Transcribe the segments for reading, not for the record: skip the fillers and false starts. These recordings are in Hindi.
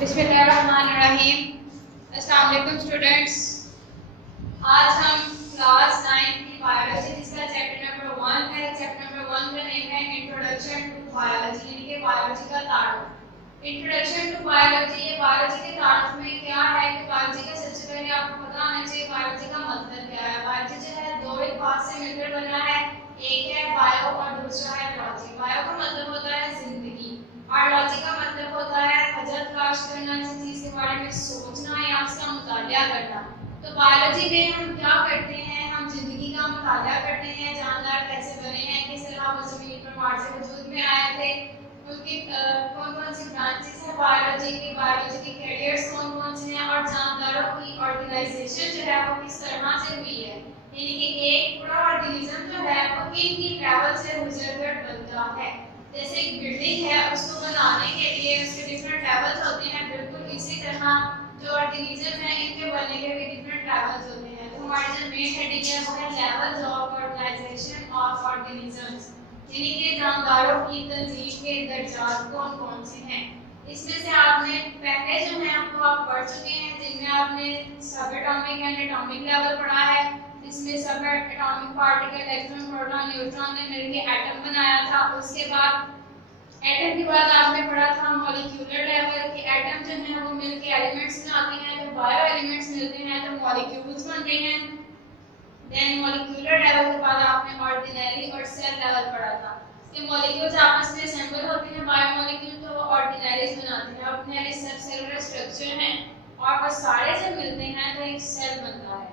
बिस्मिल्लाहिर्रहमानिर्रहीम। अस्सलाम वालेकुम स्टूडेंट्स। आज हम क्लास 9 की बायोलॉजी जिसका चैप्टर नंबर 1 है। चैप्टर नंबर 1 का नेम है इंट्रोडक्शन टू बायोलॉजी, यानी कि बायोलॉजी का तारुफ। इंट्रोडक्शन टू बायोलॉजी, ये बायोलॉजी के तारुफ में क्या है कि बायोलॉजी का सबसे पहले आपको पता होना चाहिए बायोलॉजी का मतलब क्या है। बायोलॉजी जो है दो अल्फाज से मिलकर बना है, एक है बायो और दूसरा है लॉजी। बायो का मतलब होता है जिंदगी और लॉजी का मतलब होता है हजर तलाश करना, किसी चीज के बारे में सोचना या उसका मुतालिया करना। तो बायोलॉजी में हम क्या करते हैं, हम जिंदगी का मुतालिया करते हैं, जानदार कैसे बने हैं, किस तरह वो जमीन पर मार से वजूद में आए थे, उनकी कौन कौन सी ब्रांचेस है बायोलॉजी के कैरियर्स कौन कौन से हैं और जानदारों की ऑर्गेनाइजेशन जो है वो किस तरह से हुई है। यानी कि एक पूरा ऑर्गेनिज्म जो है वो किन किन लेवल से गुजरकर बनता है। जैसे एक बिल्डिंग है, उसको बनाने के लिए उसके डिफरेंट लेवल्स होते हैं, बिल्कुल इसी तरह जो ऑर्गेनिज्म है इनके बनने के भी डिफरेंट लेवल्स होते हैं। तो हमारी जो मेन हेडिंग है वो है levels of organisation of organisms, यानी कि जानदारों की तंजीम के दर्जात कौन कौन से हैं। इसमें से आपने पहले जो है आपको आप पढ़ चुके हैं, जिनमें आपने सब एटॉमिक एंड एटॉमिक लेवल पढ़ा है, जिसमें सब atomic particle electron proton neutron ने मिलकर एटम बनाया था। उसके बाद एटम के बाद आपने पढ़ा था मॉलिक्यूलर लेवल के एटम जो है वो मिलकर एलिमेंट्स बनाते हैं, जब बायो एलिमेंट्स मिलते हैं तो मॉलिक्यूल्स बनते हैं। देन मॉलिक्यूलर लेवल के बाद आपने ऑर्डिनरी और सेल लेवल पढ़ा था। ये मॉलिक्यूल्स आपस में असेंबल होते हैं बायोमॉलिक्यूल, तो वो ऑर्डिनरीज बनाते हैं। ऑर्डिनरी सब सेलुलर स्ट्रक्चर है और वो सारे जब मिलते हैं तो एक सेल बनता है।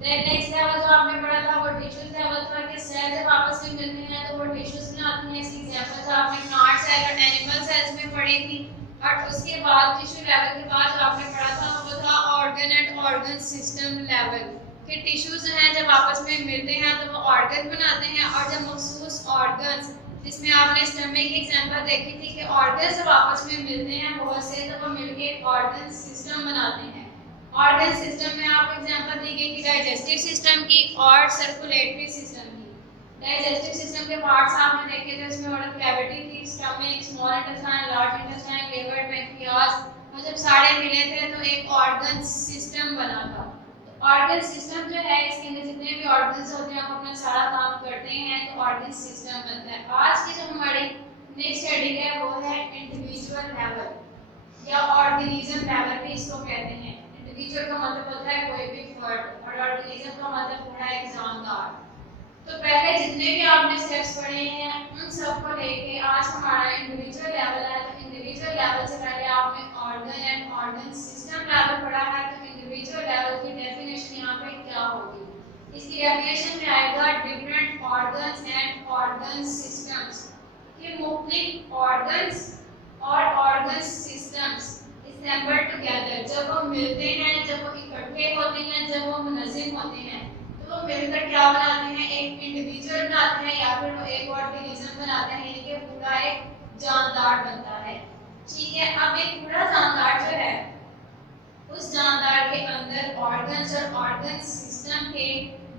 देन नेक्स्ट लेवल जो आपने पढ़ा था वो टिश्यूज लेवल था कि सेल जब आपस में मिलते हैं तो वो टिश्यूज बनाते हैं। इसकी एग्जांपल्स आपने प्लांट सेल और एनिमल सेल्स में पढ़ी थी। और उसके बाद टिश्यू लेवल के बाद जो आपने पढ़ा था वो था organ and organ system level कि टिश्यूज जो हैं जब आपस में मिलते हैं तो वो ऑर्गन बनाते हैं, और जब मखसूस ऑर्गन्स, जिसमें आपने स्टमक की एग्जांपल देखी थी कि ऑर्गन्स जब आपस में मिलते हैं बहुत से तो वो मिलकर ऑर्गन सिस्टम बनाते हैं। ऑर्गन सिस्टम में आपको एग्जांपल दी गई कि डाइजेस्टिव सिस्टम की और सर्कुलेटरी सिस्टम की। डाइजेस्टिव सिस्टम के पार्ट्स आपने देखे थे, उसमें ओरल कैविटी थी, stomach, small intestine, large intestine, liver, pancreas, और जब सारे मिले थे तो एक ऑर्गन सिस्टम बना था। ऑर्गन सिस्टम जो है इसके अंदर जितने भी ऑर्गन्स होते हैं आप अपना सारा काम करते हैं तो ऑर्गन सिस्टम बनता है। आज की जो हमारी नेक्स्ट हेडिंग है वो है इंडिविजुअल लेवल या ऑर्गेनिज्म लेवल भी इसको कहते हैं। इंडिविजुअल का मतलब होता है कोई भी फर्द और ऑर्गेनिज्म का मतलब होता है एक जानदार। तो पहले जितने भी आपने स्टेप्स पढ़े हैं उन सब को लेके आज हमारा इंडिविजुअल लेवल है। तो इंडिविजुअल लेवल से पहले आपने organ and organ system level पढ़ा है। तो इंडिविजुअल लेवल की डेफिनेशन यहाँ पे क्या होगी, इसकी डेफिनेशन में आएगा different organs and organ systems, कि मुख्तलिफ ऑर्गन्स और ऑर्गन सिस्टम्स असेंबल टुगेदर, जब वो मिलते हैं, जब वो इकट्ठे होते हैं, जब वो मुनज़्ज़म होते हैं तो वो मिलकर क्या बनाते हैं, एक इंडिविजुअल बनाते हैं या फिर वो एक ऑर्गेनिज्म बनाते हैं, यानी कि पूरा एक जानदार बनता है। ठीक है, अब एक पूरा जानदार जो है उस जानदार के अंदर ऑर्गन्स और ऑर्गन सिस्टम के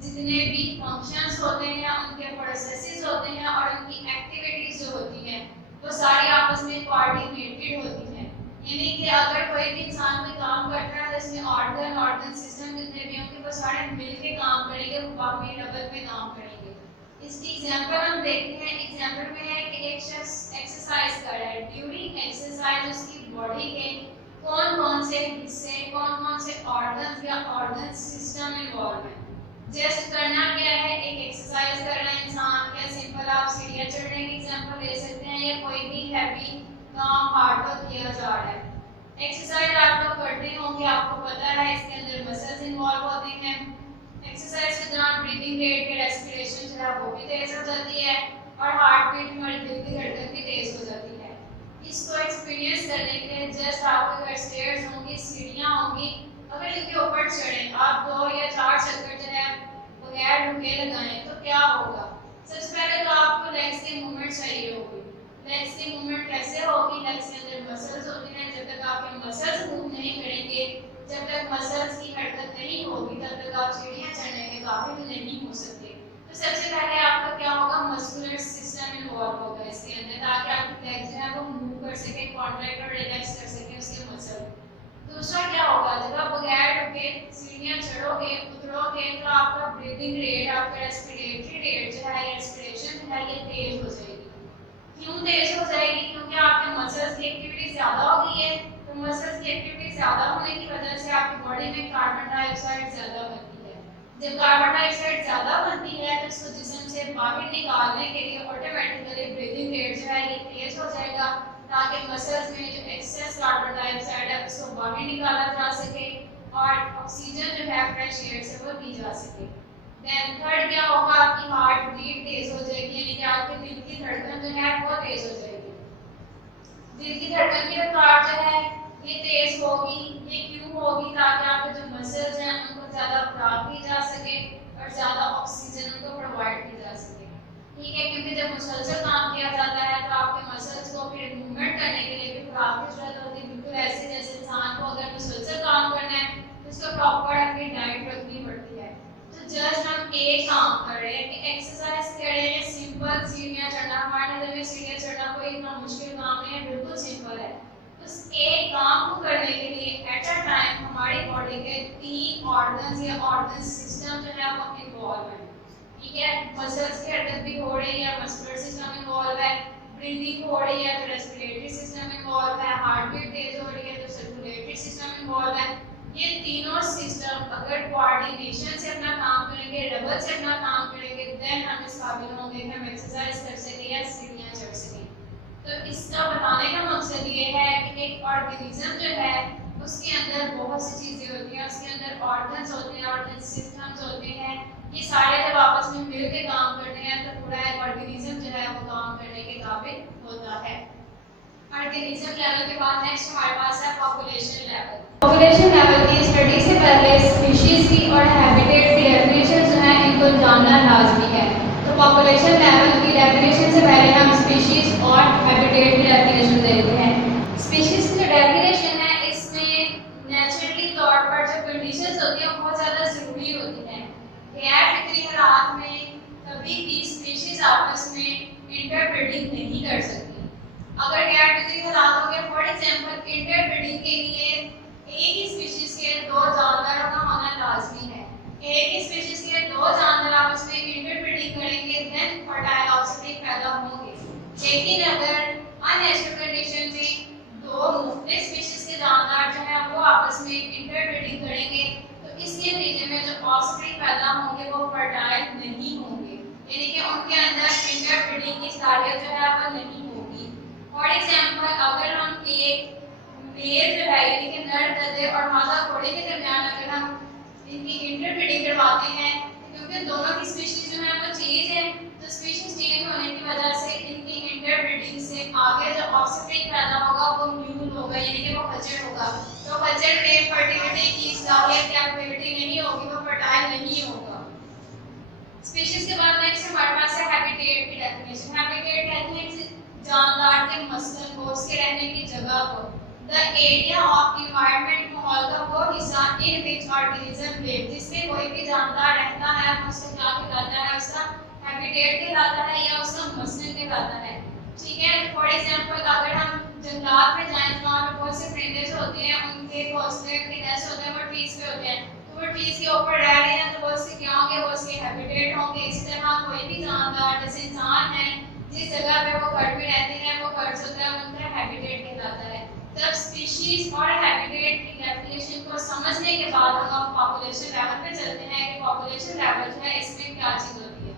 जितने भी फंक्शंस होते हैं, उनके प्रोसेसेस होते हैं और उनकी एक्टिविटीज जो होती हैं वो सारी आपस में कोऑर्डिनेटेड होती हैं। यानी कि अगर कोई भी इंसान कोई काम करता है तो इसमें ऑर्गन ऑर्गन सिस्टम जितने भी होंगे वो सारे मिलकर काम करेंगे, वो बाकी लेवल पे काम करेंगे। इसकी एग्जांपल हम देखते हैं। एग्जांपल में है कि एक शख्स एक्सरसाइज कर रहा है, ड्यूरिंग एक्सरसाइज उसकी बॉडी के कौन कौन से हिस्से, कौन कौन से ऑर्गन्स या ऑर्गन सिस्टम इन्वॉल्व है। जस्ट करना क्या है, एक एक्सरसाइज कर रहा है इंसान, क्या सिंपल आप सीढ़ियां चढ़ने की एग्जांपल ले सकते हैं या कोई भी हैवी काम हार्ड वर्क किया जा रहा है। एक्सरसाइज आप लोग करते होंगे, आपको पता है इसके अंदर मसल्स इन्वॉल्व होते हैं। एक्सरसाइज के दौरान ब्रीदिंग रेट या रेस्पिरेशन जो है वो भी तेज हो जाती है और हार्ट बीट, हमारी दिल की धड़कन भी तेज हो जाती है। इसको एक्सपीरियंस करने के लिए जस्ट आपके घर स्टेयर्स होंगी, सीढ़ियां होंगी, अगर इनके ऊपर चढ़े आप 2 या 4 चक्कर जो है बगैर रुके लगाएं तो क्या होगा। सबसे पहले तो आपको लेग्स की मूवमेंट चाहिए होगी। लेग्स की मूवमेंट कैसे होगी, लेग्स के अंदर मसल्स होते हैं, जब तक आपके मसल्स मूव नहीं करेंगे, जब तक मसल्स की हरकत नहीं होगी तब तक आप सीढ़ियां चढ़ने के काबिल नहीं हो सकते। तो सबसे पहले आपका क्या होगा, मस्कुलर सिस्टम इन्वॉल्व होगा इसके अंदर, ताकि आपकी लेग्स जो है वो मूव कर सके, कॉन्ट्रैक्ट और रिलैक्स कर सके उसके मसल्स मसल। दूसरा क्या होगा, जब आप बगैर रुके सीढ़ियाँ चढ़ोगे उतरोगे तो आपका ब्रीदिंग रेट, आपका रेस्पिरेटरी रेट जो है, रेस्पिरेशन जो है ये तेज हो जाएगी। क्यों तेज हो जाएगी? क्योंकि आपके मसल्स की एक्टिविटी ज़्यादा हो गई है। तो मसल्स की एक्टिविटी ज़्यादा होने की वजह से आपकी बॉडी में कार्बन डाइऑक्साइड ज़्यादा बनती है। जब कार्बन डाइऑक्साइड ज़्यादा बनती है तो इसको जिस्म से बाहर निकालने के लिए ऑटोमेटिकली ब्रीदिंग रेट जो है ये तेज हो जाएगा, ताकि मसल्स में जो एक्सेस कार्बन डाइऑक्साइड है उसको बाहर निकाला जा सके और ऑक्सीजन जो है फ्रेश एयर से वो दी जा सके। देन थर्ड क्या होगा, आपकी हार्ट बीट तेज हो जाएगी, यानी कि आपके दिल की धड़कन जो है वो तेज हो जाएगी। दिल की धड़कन की रफ्तार जो है ये तेज होगी। ये क्यों होगी? ताकि आपके जो मसल्स हैं उनको ज़्यादा खुराक दी जा सके और ज़्यादा ऑक्सीजन उनको प्रोवाइड की जा सके। ठीक है, क्योंकि जब मुसलसल काम किया जाता है तो आपके मसल्स को फिर मूवमेंट करने के लिए भी खुराक की जरूरत होती है। बिल्कुल ऐसे जैसे इंसान को अगर मुसलसल काम करना है तो उसको प्रॉपर अपनी डाइट रखनी पड़ती है। तो जस्ट हम एक काम कर रहे हैं कि एक्सरसाइज कर रहे हैं, सिंपल सीढ़ियाँ चढ़ना। हमारे नजर में सीढ़ियाँ चढ़ना कोई इतना मुश्किल काम नहीं है, बिल्कुल सिंपल है। उस एक काम को करने के लिए एट अ टाइम हमारी बॉडी के 3 ऑर्गन्स या ऑर्गन सिस्टम जो है वो इन्वॉल्व है। ठीक है, मसल्स की हरकत भी हो रही है, मस्कुलर सिस्टम इन्वॉल्व है, ब्रीदिंग हो रही है तो रेस्पिरेटरी सिस्टम इन्वॉल्व है, हार्ट बीट तेज हो रही है तो सर्कुलेटरी सिस्टम इन्वॉल्व है। ये तीनों सिस्टम अगर कोऑर्डिनेशन से अपना काम करेंगे, डबल से अपना काम करेंगे, देन हम इस काबिल होंगे कि हम एक्सरसाइज कर सकें या सीढ़ियाँ चढ़ सकें। तो इसका बताने का मकसद ये है कि एक ऑर्गेनिज्म जो है उसके अंदर बहुत सी चीज़ें होती हैं, उसके अंदर ऑर्गन्स होते हैं, ऑर्गन सिस्टम्स होते हैं। ये सारे जब आपस में मिल के काम करते हैं तो पूरा एक ऑर्गेनिज्म जो है वो काम करने के काबिल होता है। ऑर्गेनिज्म लेवल के बाद नेक्स्ट हमारे पास है पॉपुलेशन लेवल। पॉपुलेशन लेवल की स्टडी से पहले स्पीशीज की और हैबिटेट की डेफिनेशन जो है इनको जानना लाजमी है। तो पॉपुलेशन लेवल की डेफिनेशन से पहले हम स्पीशीज और हैबिटेट की डेफिनेशन देखते हैं। स्पीशीज की जो डेफिनेशन है इसमें नेचुरली तौर पर जो कंडीशंस होती हैं बहुत ज़्यादा ज़रूरी होती हैं। गैर फितरी हालात में कभी भी स्पीशीज आपस में इंटरब्रीडिंग नहीं कर सकती। अगर गैर फितरी हालात हो गए, फॉर एग्जांपल इंटरब्रीडिंग के लिए एक ही स्पीशीज के 2 जानवरों का होना लाजमी है। एक ही स्पीशीज के 2 जानवर आपस में इंटरब्रीडिंग करेंगे देन फर्टाइल ऑफस्प्रिंग पैदा होंगे। लेकिन अगर अननेचुरल कंडीशन में 2 मुख्तलिफ स्पीशीज के जानवर जो है वो आपस में इंटरब्रीडिंग करेंगे तो इसके नतीजे में जो ऑफस्प्रिंग पैदा होंगे वो फर्टाइल नहीं होंगे, यानी कि उनके अंदर इंटरब्रीडिंग की सालियत जो है वो नहीं होगी। फॉर एग्जांपल अगर हम एक मेल जो है यानी कि नर गधे और मादा घोड़े के दरमियान अगर हम इनकी इंटरब्रीडिंग करवाते हैं, क्योंकि दोनों की स्पीशीज जो है वो चेंज है, तो स्पीशीज चेंज होने की वजह से इनकी इंटरब्रीडिंग से आगे जो ऑफस्प्रिंग पैदा होगा वो म्यूल होगा, यानी कि वो बच्चड़ होगा। तो बच्चड़ में फर्टिलिटी की सालियत या फर्टिलिटी नहीं होगी, वो फर्टाइल नहीं होगा। स्पीशीज के बाद नेक्स्ट हमारे पास है हैबिटेट की डेफिनेशन। हैबिटेट कहते हैं जानदार के मस्कन को, उसके रहने की जगह को। द एरिया ऑफ एनवायरनमेंट, माहौल का वो हिस्सा इन विच ऑर्गेनिज्म लिव, जिसमें कोई भी जानदार रहता है, उसको क्या कहलाता है, उसका हैबिटेट कहलाता है या उसका मस्कन कहलाता है। ठीक है, फॉर एग्जांपल अगर हम जंगलात में जाएं तो वहाँ पे बहुत से परिंदे जो होते हैं उनके घोंसले के नेस्ट होते हैं वो ट्रीज पे होते हैं, तो वो ट्रीज के ऊपर रह रहे हैं तो वो उसके क्या होंगे, वो उसके हैबिटेट होंगे। इसी तरह कोई भी जानदार जैसे इंसान है जिस जगह पे वो घर में रहते हैं वो घर होता है, उनका हैबिटेट कहलाता है। तब स्पीशीज और हैबिटेट की डेफिनेशन को समझने के बाद हम पॉपुलेशन लेवल पे चलते हैं कि पॉपुलेशन लेवल जो है इसमें क्या चीज़ होती है।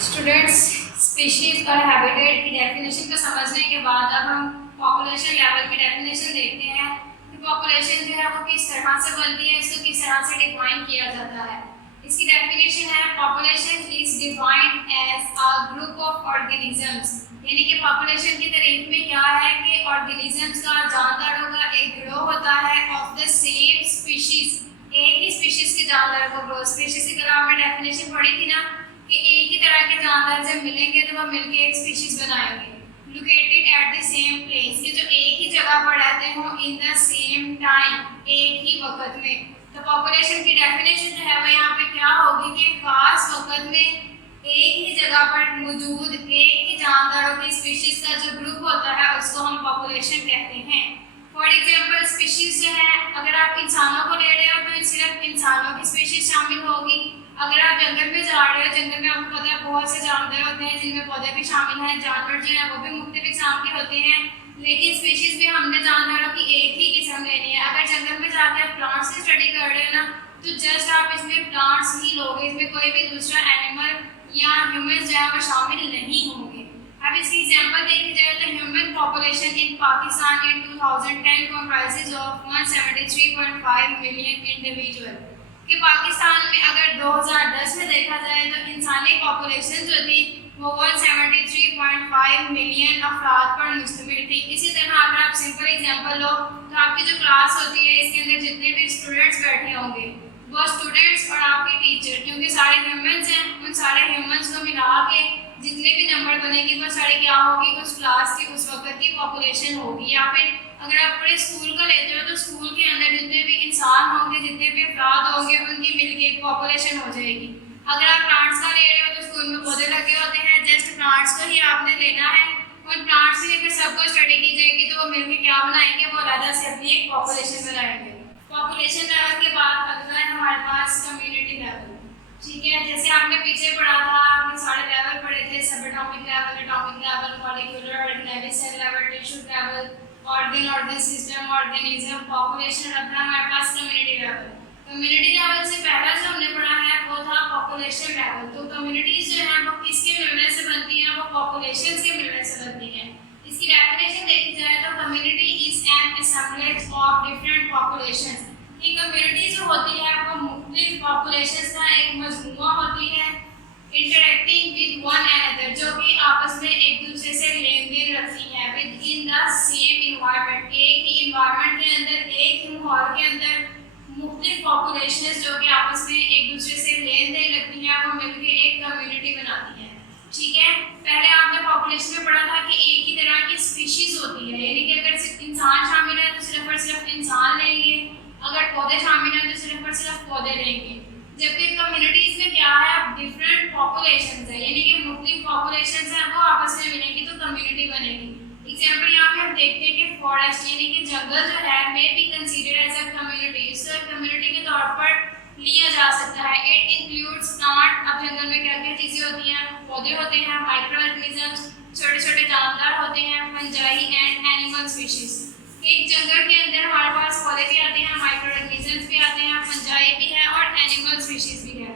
स्टूडेंट्स, स्पीशीज और हैबिटेट की डेफिनेशन को समझने के बाद अब हम पॉपुलेशन लेवल की डेफिनेशन देखते हैं कि पॉपुलेशन जो है वो किस तरह से बनती है, इसको किस तरह से डिफाइन किया जाता है। इसकी डेफिनेशन है population is defined as a group of organisms, यानी कि पॉपुलेशन की तारीफ में क्या है कि ऑर्गेनिजम्स का, जानदारों का एक गिरोह होता है ऑफ द सेम स्पीशीज, एक ही स्पीशीज के जानदारों को। स्पीशीज की तरह हमने डेफिनेशन पढ़ी थी ना कि एक ही तरह के जानदार जब मिलेंगे तो वो मिलकर एक स्पीशीज बनाएंगे। Located at the same place, कि जो एक ही जगह पर रहते हों इन द सेम टाइम, एक ही वक्त में। तो पॉपुलेशन की डेफिनेशन जो है वो यहाँ पे क्या होगी कि खास वक्त में एक ही जगह पर मौजूद एक ही जानदारों की स्पीशीज का जो ग्रुप होता है उसको हम पॉपुलेशन कहते हैं। फॉर एग्जाम्पल स्पीशीज जो है, अगर आप इंसानों को ले रहे हो तो सिर्फ इंसानों की स्पीशीज शामिल होगी। अगर आप जंगल में जा रहे हो, जंगल में आपको पता है बहुत से जानवर होते हैं जिनमें पौधे भी शामिल हैं, जानवर जो है वो भी मुख्तलिफ किस्म के होते हैं, लेकिन स्पीशीज में हमने जानवरों की एक ही किस्म लेनी है। अगर जंगल में जाकर आप प्लांट्स की स्टडी कर रहे हो ना, तो जस्ट आप इसमें प्लांट्स ही लोगे, इसमें कोई भी दूसरा एनिमल या ह्यूमन जो है वो शामिल नहीं होंगे। अब इसकी एग्जांपल देखी जाए तो human population in Pakistan in 2010 comprises of 173.5 million individual. कि पाकिस्तान में अगर 2010 में देखा जाए तो इंसानी पॉपुलेशन जो थी वो 173.5 मिलियन अफराद पर मुश्तमिल थी। इसी तरह अगर आप सिंपल एग्जांपल लो तो आपकी जो क्लास होती है इसके अंदर जितने भी स्टूडेंट्स बैठे होंगे वो स्टूडेंट्स और आपके टीचर, क्योंकि सारे ह्यूमंस हैं, उन सारे ह्यूमंस को मिला के जितने भी नंबर बनेंगे वो सारे क्या होगी, उस क्लास की उस वक्त की पॉपुलेशन होगी। या फिर अगर आप पूरे स्कूल को लेते हो तो स्कूल के अंदर जितने भी इंसान होंगे, जितने भी अफराद होंगे, उनकी मिलकर एक पॉपुलेशन हो जाएगी। अगर आप प्लांट्स का ले रहे हो तो स्कूल में पौधे लगे होते हैं, जस्ट प्लांट्स को ही आपने लेना है, उन प्लांट्स की अगर सबको स्टडी की जाएगी तो वो मिलकर क्या बनाएंगे, वो अलग से अपनी एक पॉपुलेशन बनाएंगे। पॉपुलेशन लेवल के बाद अगला है हमारे पास कम्युनिटी लेवल। ठीक है, जैसे आपने पीछे पढ़ा था, आपने सारे लेवल पढ़े थे, सब atomic level, molecular, organelle cell level, tissue level, organ system, organism, population. अब है हमारे पास कम्युनिटी लेवल। कम्युनिटी लेवल से पहला जो हमने पढ़ा है वो था पॉपुलेशन लेवल। तो कम्युनिटीज जो है वो किसके मिलने से बनती हैं, वो पॉपुलेशंस के मिलने से बनती हैं। इसकी डेफिनेशन देखी जाए तो community is an assemblage of different populations. ये कम्युनिटी जो होती है वो मुख्तलिफ पॉपुलेशंस का एक मजमूआ होती है, इंटरैक्टिंग विद वन अनदर, जो कि आपस में एक दूसरे से लेन देन रखती है, with in the same environment, एक ही इन्वायरमेंट के अंदर, एक ही माहौल के अंदर मुख्तलिफ पॉपुलेशंस जो कि आपस में एक दूसरे से लेन देन रखती हैं, वो मिलकर एक कम्युनिटी बनाती है। ठीक है, पहले आपने पॉपुलेशन में पढ़ा था कि एक ही तरह की स्पीशीज होती है, यानी कि अगर सिर्फ इंसान शामिल है तो सिर्फ और सिर्फ इंसान लेंगे, अगर पौधे शामिल हैं तो सिर्फ और सिर्फ पौधे लेंगे। जबकि कम्युनिटीज में क्या है, अब डिफरेंट पॉपुलेशंस है, यानी कि मुख्तलिफ पॉपुलेशंस हैं वो आपस में मिलेंगी तो कम्युनिटी बनेगी। एग्जांपल यहाँ पे हम देखते हैं कि फॉरेस्ट यानी कि जंगल जो है may be considered as a community, इसको कम्युनिटी के तौर पर लिया जा सकता है। It includes plant. अब जंगल में क्या क्या चीजें होती हैं, पौधे होते हैं, माइक्रो ऑर्गेनिजम्स, छोटे छोटे जानदार होते हैं, फंजाई एंड एनिमल स्पीशीज। एक जंगल के अंदर हमारे पास पौधे भी आते हैं, माइक्रो ऑर्गेनिजम्स भी आते हैं, फंजाई भी है और एनिमल स्पीशीज भी है।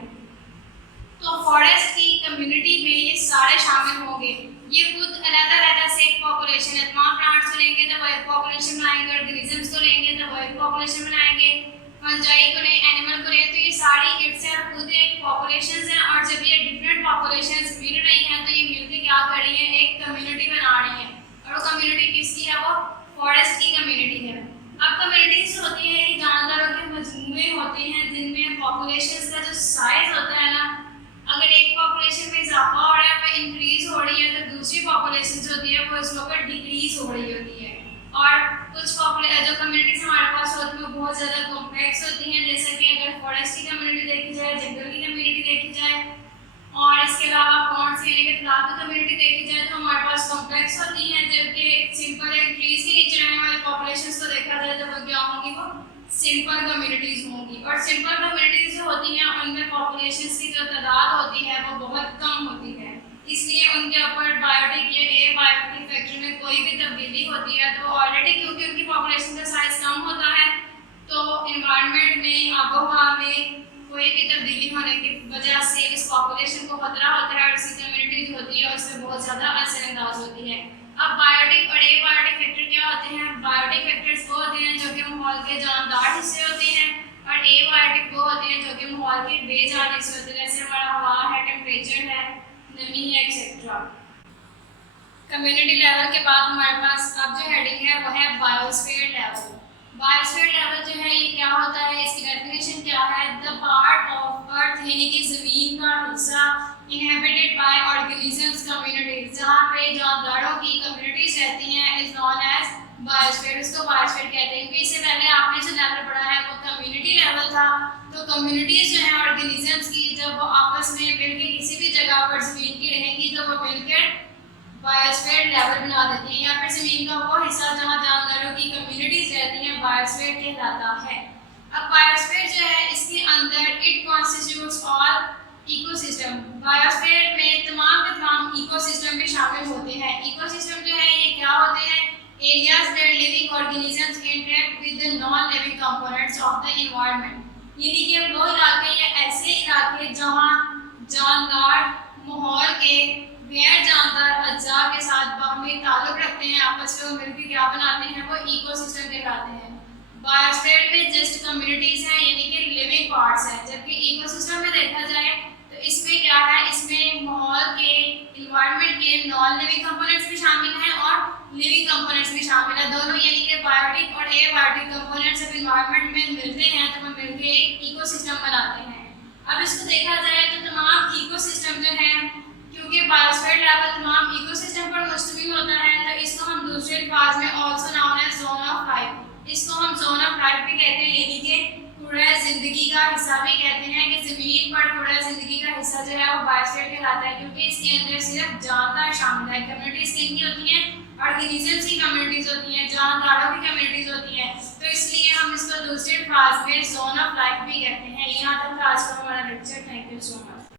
तो फॉरेस्ट की कम्युनिटी में ये सारे शामिल होंगे। ये खुद अलग-अलग से एक पॉपुलेशन है, तमाम प्लांट्स को लेंगे तो वो एक पॉपुलेशन बनाएंगे, ऑर्गेनिजम्स को लेंगे तो वो एक पॉपुलेशन बनाएंगे, फंजाई को लें, एनिमल को लें, तो ये सारी इटसेल्फ खुद एक पॉपुलेशंस हैं। और जब ये डिफरेंट पॉपुलेशंस मिल रही हैं तो ये मिलकर क्या कर रही है, एक कम्युनिटी बना रही है। और वो कम्युनिटी किसकी है, वो फॉरेस्ट की कम्युनिटी है। अब कम्युनिटीज होती है ये जानदारों के मजमूए होते हैं जिनमें पॉपुलेशंस का जो साइज होता है ना, अगर एक पॉपुलेशन में इजाफा हो रहा है, वो इंक्रीज हो रही है, तो दूसरी पॉपुलेशन जो होती है वो इस वक्त डिक्रीज हो रही होती है। और कुछ जो कम्युनिटीज हमारे पास होती है वो बहुत ज़्यादा कॉम्प्लेक्स होती हैं, जैसे कि अगर फॉरेस्ट की कम्युनिटी देखी जाए, जंगल की कम्युनिटी देखी जाए, और इसके अलावा कौन सी यानी कि तालाब की कम्युनिटी देखी जाए तो हमारे पास कॉम्प्लेक्स होती हैं। जबकि सिंपल ट्रीज के नीचे रहने वाले पॉपुलेशंस को देखा जाए तो वो क्या होंगी, वो सिंपल कम्युनिटीज होंगी। और सिंपल कम्युनिटीज जो होती हैं उनमें पॉपुलेशंस की जो तादाद होती है वो बहुत कम होती है, इसलिए उनके ऊपर बायोटिक या एबायोटिक फैक्टर में कोई भी तब्दीली होती है तो ऑलरेडी क्योंकि उनकी पॉपुलेशन का साइज कम होता है तो इन्वायरमेंट में, आबोहवा में कोई भी तब्दीली होने की वजह से इस पॉपुलेशन को खतरा होता है और इसकी कम्युनिटी जो होती है उसमें बहुत ज़्यादा असरअंदाज होती है। अब बायोटिक और एबायोटिक फैक्टर क्या होते हैं, बायोटिक फैक्टर्स वो होते हैं जो कि माहौल के जानदार हिस्से होते हैं, और एबायोटिक वो होते हैं जो कि माहौल के बेजान हिस्से होते हैं, जैसे हमारा हवा है, टेम्परेचर है, नमी है, एक्सेट्रा। कम्युनिटी लेवल के बाद हमारे पास अब जो हेडिंग है वो है बायोस्फीयर लेवल। बायोस्फीयर लेवल जो है ये क्या होता है, इसकी डेफिनेशन क्या है, द पार्ट ऑफ अर्थ यानी कि ज़मीन का हिस्सा इनहेबिटेड बाय ऑर्गेनिजम्स कम्युनिटीज, जहाँ पे जानदारों की कम्युनिटीज रहती हैं, इज नॉन एज बायोस्फीयर, उसको बायोस्फीयर कहते हैं। क्योंकि इससे पहले आपने जो लेवल पढ़ा है वो कम्युनिटी लेवल था, तो कम्युनिटीज जो है ऑर्गेनिजम्स की जब वो आपस में मिलकर किसी भी जगह पर ज़मीन की रहेंगी तो वो मिलकर बायोस्फीयर लेवल बना देती हैं, या फिर ज़मीन का वो हिस्सा जहाँ जानदारों की कम्युनिटीज हैं बायोस्फीयर कहलाता है। अब बायोस्फीयर जो है इसके अंदर it constitutes all ecosystem. Biosphere में तमाम के तमाम इकोसिस्टम भी शामिल होते हैं। इकोसिस्टम जो है ये क्या होते हैं? Areas where living organisms interact with the non living components of the environment. यानी कि वो इलाके या ऐसे इलाके जहाँ जानदार माहौल के गैर जानदार अज्जा के साथ बाहमी ताल्लुक रखते हैं, आपस में मिलकर क्या बनाते हैं, वो इकोसिस्टम कहलाते हैं। बायोस्फीयर में जस्ट कम्युनिटीज हैं यानी कि लिविंग पार्ट्स हैं, जबकि इकोसिस्टम में देखा जाए तो इसमें क्या है, इसमें माहौल के इन्वायरमेंट के नॉन लिविंग कंपोनेंट्स भी शामिल हैं और लिविंग कंपोनेंट्स भी शामिल हैं दोनों, यानी कि बायोटिक और एबायोटिक कंपोनेंट्स जब इन्वायरमेंट में मिलते हैं तो वो मिलकर एक इकोसिस्टम बनाते हैं। अब इसको देखा जाए तो तमाम इकोसिस्टम जो हैं, क्योंकि बायोस्फीयर लेवल तमाम इकोसिस्टम पर मुश्तमिल होता है, तो इसको हम दूसरे अल्फाज में also known as zone of life, इसको हम जोन ऑफ लाइफ भी कहते हैं, यानी कि कूड़ा जिंदगी का हिस्सा भी कहते हैं कि ज़मीन पर कूड़ा जिंदगी का हिस्सा जो है वो बायोस्फीयर कहलाता है, क्योंकि इसके अंदर सिर्फ जानदार शामिल है। कम्युनिटीज किन की होती हैं? ऑर्गेनिजम्स की कम्युनिटीज होती हैं, जानदारों की कम्युनिटीज होती हैं, तो इसलिए हम इसको दूसरे अल्फाज में जोन ऑफ लाइफ भी कहते हैं। यहाँ तक आज का हमारा lecture. Thank you so much.